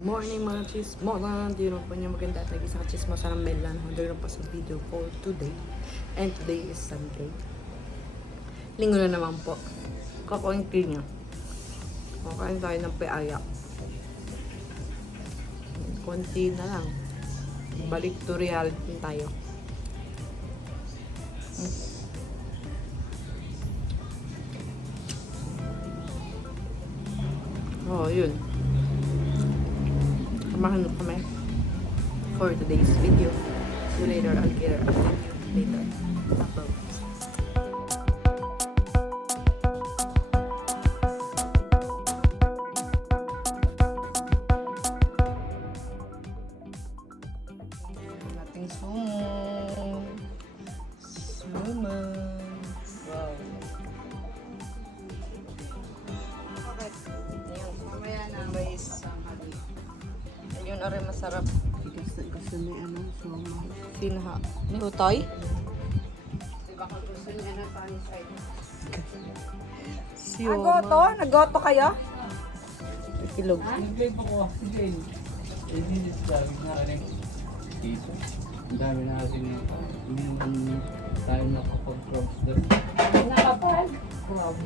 Morning mga chismosa! Hindi naman po niyo maganda at nag-isang chismosa ng Melan. Hindi naman po sa video for today. And today is Sunday. Linggo na naman po. Kakunti niya. Kakain tayo ng peaya. Kunti na lang. Balik to reality tayo. Oh, yun. Samahan mo kami for today's video. See you later. I'll get update you later. Bye. Nating sumo. Sumo. Wow. Bakit? Ayun, mamaya na may isang hali. Ayun, aray masarap. Kasi may soma. Sinaha. Ni Utoy? Diba kung gusto niya na sunny side? Si Agoto? Naggoto kayo? Kilog. Nag-live ako kasi din. Eh, hindi dami na rin dito. Ang dami na rin yung hindi naman tayo nakapag-crops doon. Nakapag-crops.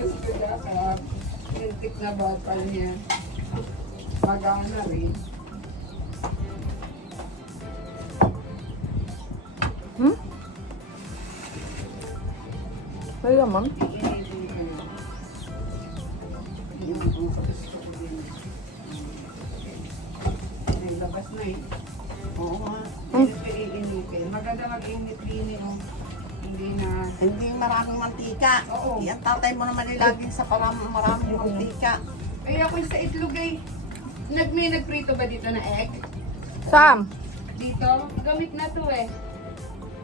Gusto niya sa lintik na bottle niya. Magawa na rin. May laman? Iinitin ko yun. Hindi mo gusto ko din. Ay, labas na eh. Oo nga. Iinitin. Maganda mag-init din eh. Hindi na... Hindi maraming mantika. Oo. Yan tatay mo naman nilagin sa maraming mantika. Ay, ako sa itlog ay... May nagprito ba dito na egg? Sam! Dito? Gamit na to eh.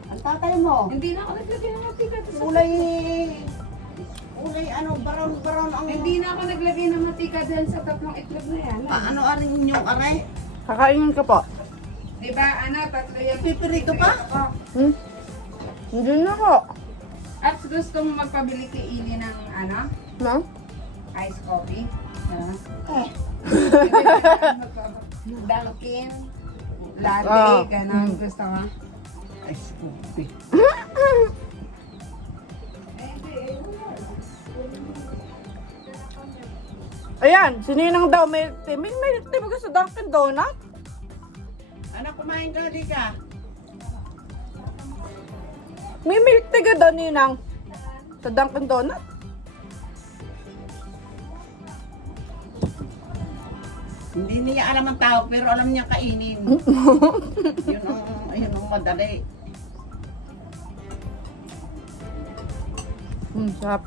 Ang tatay mo, Hindi na ako naglagay ng mantika sa ulay brown ang... Hindi na ako naglagay ng mantika dyan sa tatlong itlog na yan. Ano aring yung aray? Kakainin ka po. Diba, tatlo yan. Pipirito pa? Oh. Hindi na ko. At gusto mo magpabili kay Ili ng No? iced coffee? Eh, Dunkin, latte, Ah, gano'n. Gusto mo? ay scoopy. Ayan, sininang daw may milk tea. May milk tea ba sa Dunkin' Donut? Anak, kumain ka, di ka? May milk tea ka daw, Ninang. Sa Dunkin' Donut? Hindi niya alam ang tao, pero alam niya kainin. yun ang madali. Sarap.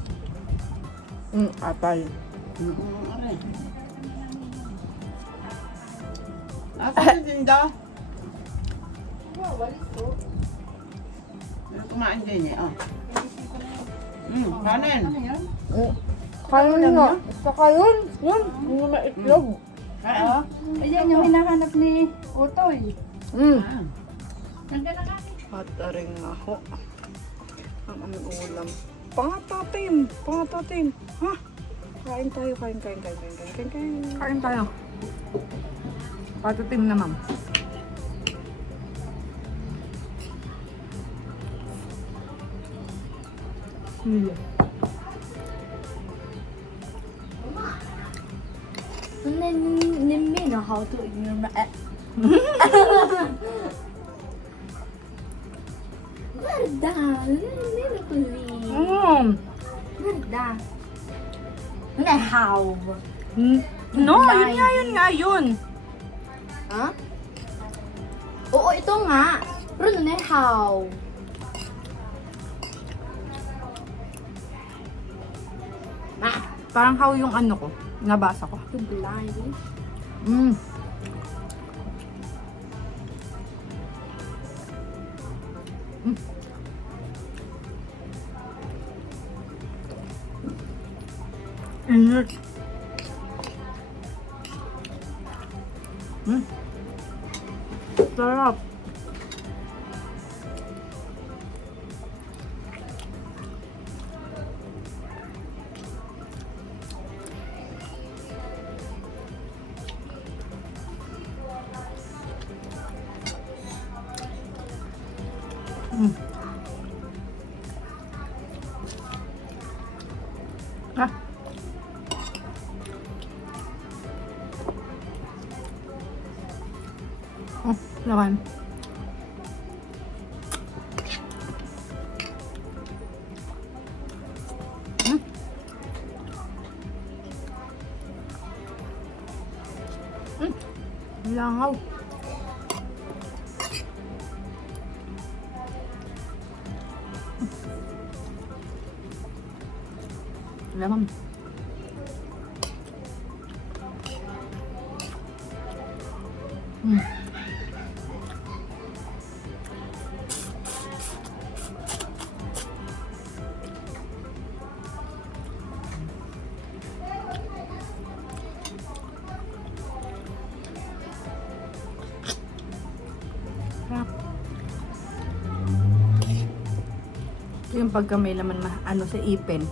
Atay. Aray. Asa din daw? Kumain din eh, oh. Kanin. Kain nga. Saka yun. Yun. Yung may itlog. Kain. Ayan yung hinahanap ni Utoy. Ah. Nandiyan na kami. At aring nga ho. Ang aming ulam. Pangatatim. Ha? Kain tayo. Kain. Kain tayo. Patatim na, ma'am. Nên biết nó hậu tụi như mẹ Merda, ini lo beli Merda Ini hau No, yun. Hah? Oo, ito nga Pero ini hau Parang how yung ano ko. Nabasa ko. Itu blind Init. Sarap. Naman. Langaw. Lemon. Yung pagka may laman ano sa ipin,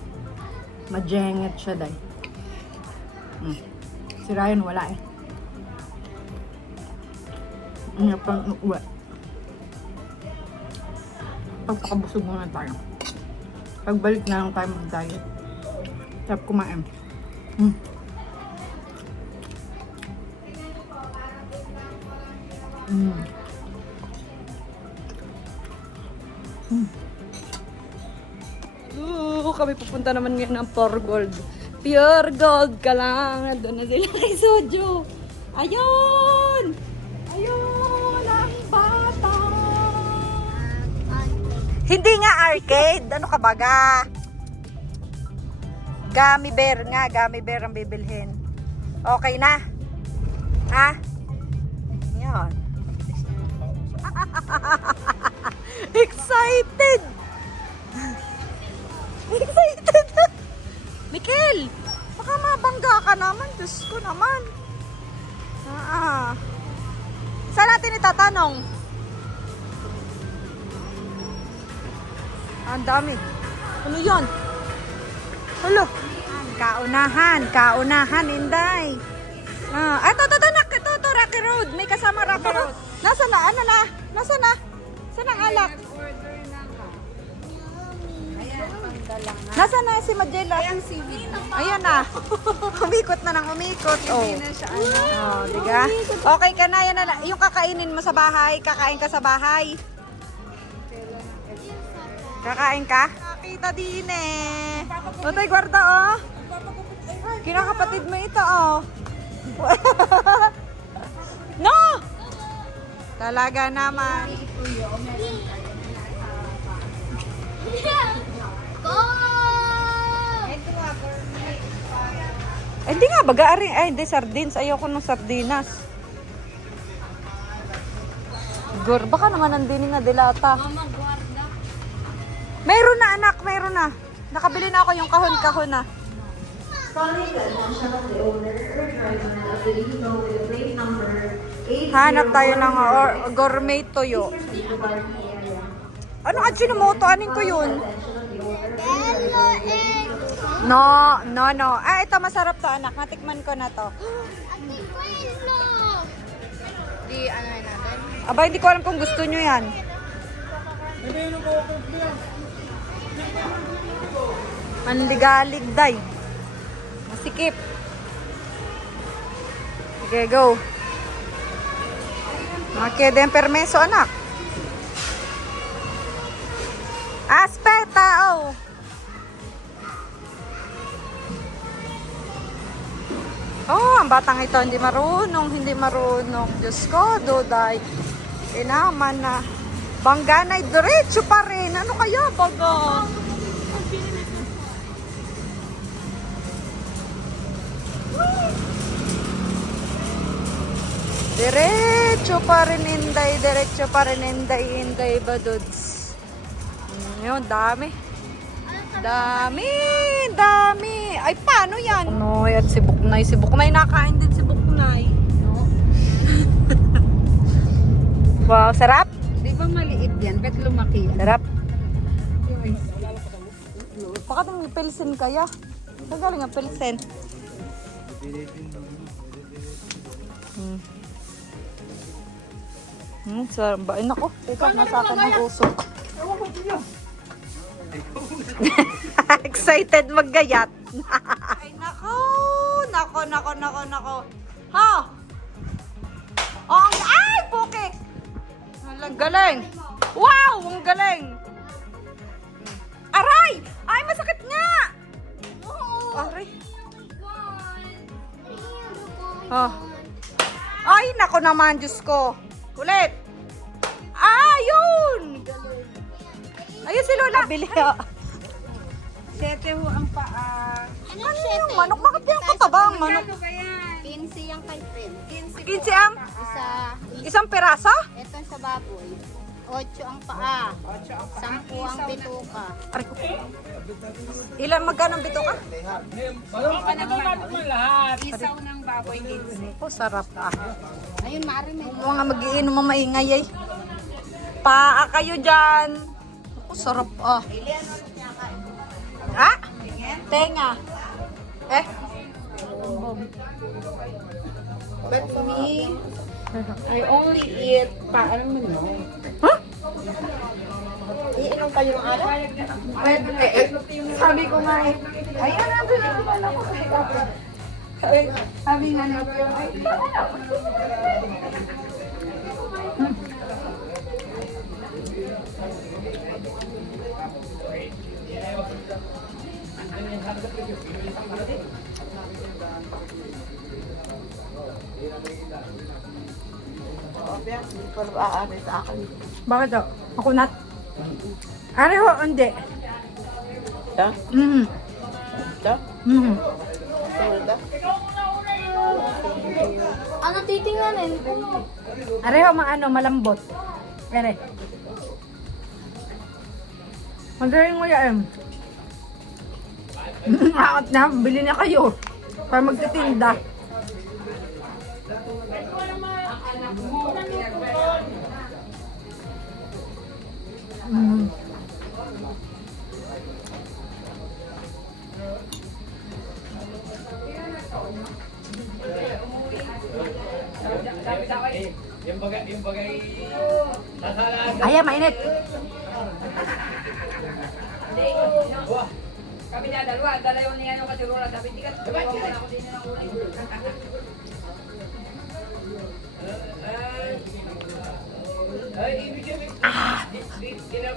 majenget siya day. Si Ryan wala eh. Ano pang uwa. Pagpakabusog muna tayo. Pagbalik na lang tayo mag-diet. Sarap kumain. Kami pupunta naman ngayon ng Pure Gold. Pure Gold ka lang. Nandun na sila kay Sojo. Ayun! Ayun! Ang bata! Hindi nga arcade. Ano ka baga? Gummy bear nga. Gummy bear ang bibilhin. Okay na? Ha? Yan. Excited! Excited! Mikel! Baka mabangga ka naman. Diyos ko naman. Saan natin itatanong? Ang dami. Ano yun? Hello. Kaunahan. Kaunahan, Inday. Ito, Rocky Road. May kasama Rocky Road. Nasaan na? Ano na? Nasaan na? Saan ang alak? Nasaan na si Majela? Ayan na. Umikot na ng umikot. Oh. Oh, diga? Okay ka na. Yan na. Yung kakainin mo sa bahay. Kakain ka sa bahay. Kakain ka? Nakita din eh. Otoy, guarda oh. Kinakapatid mo ito oh. No! Talaga naman. Eh, hindi nga, baga-ari. Ay, hindi, sardines. Ayoko ng sardinas. Gor, baka naman nandini nga dilata. Mayroon na, anak. Mayroon na. Nakabili na ako yung kahon-kahon na. Hanap tayo ng gourmet toyo. Ano, Ajinomoto? Anin ko yun? No. Ah, ito masarap to, anak. Natikman ko na to. Aba, hindi ko alam kung gusto nyo yan. Manligalig, day. Masikip. Okay, go. Makede permeso, anak. Aspeta, oh. Oh, ang batang ito hindi marunong. Diyos ko, Doday. Inaman na. Bangganay, diretso pa rin. Ano kaya, baga? Diretso pa rin, Inday, baduds. Yun, dami. Ay, paano yan? Ano, at si Buknay, nakain din si Buknay. No? Wow, sarap? Di ba maliit yan? Ba't lumaki yan? Sarap. Baka itong pilsen kaya. Kagaling ang pilsen. Sarap ba? Ay, naku. Teka, nasa akin ang usok. Excited maggayat. Ay, nako. Ha? Oh, ay, puke. galing. Wow, ang galing. Aray! Ay, masakit nga! Aray. Oh. Ay, nako naman, Diyos ko. Ulit. Ayun! Ayun si Lola. Bili. Sete ho ang paa. Ano Yung manok, bakit yung kataba ang manok? Ano ba yan? 15 yung kay Fred. 15 ang isang peraso? Ito sa baboy. 8 ang paa. 10 ang bituka. Aray ko. Ilan magkano ang bito ka? Isaw ng baboy din. Oh, sarap ah. Ayun, maaari may. Mga magiinom ang maingay ay. Paa kayo dyan. Oh, sarap ah. Ha? Tenga. Eh? But me, I only eat paano mo no? Huh? Iinom kayo ng araw? Sabi ko nga eh, ayan natin na naman ako. Sabi nga natin, ay, Bakit daw? Makunat? Ari ho, hindi. Ito? Mm. Ito? Mm. Ano titingnan Ari ho, malambot. Ari. Magaling mo yan. Akot na, bili na kayo. Para magtitinda. Mm. Ay, mainit. Kami na dalawa, dalawa niya yung kasirula, sabi di ka ako din ng uling.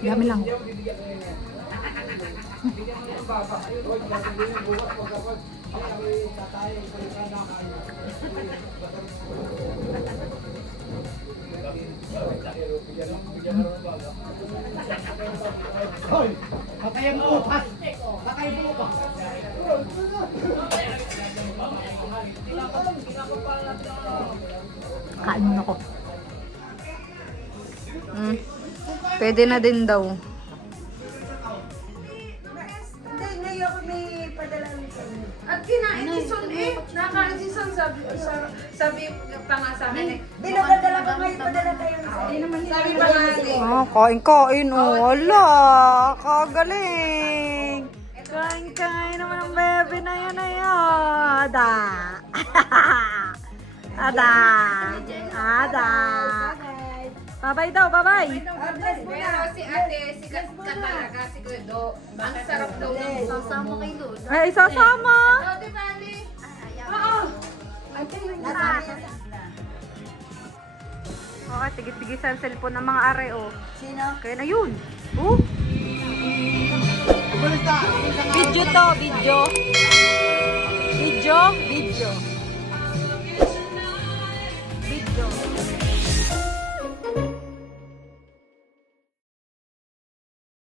Dami lang. Kain mo na ko. Pwede na din daw. Hindi, ngayon may padala rin sa inyo. At kinain si Son eh. Nakain si Son, sabi pa nga sa akin eh. Dinadala ko ngayon, padala kayo sa inyo. Sabi pa nga eh. Ah, kain-kain. Oh, wala. Kagaling. Kain-kain naman ang bebe na yan na yan. Ada. Ada. Ada. Bye-bye daw, bye-bye. Pero si ate, sikat ka talaga, si Guido. Ang sarap daw ng Sasama kay Lola. Ay, isasama. Oh, di ba, Ali? Oo. Okay, tigit-tigit sa cellphone ng mga are, oh. Sino? Kaya na yun. Oh. Video to, video. Video.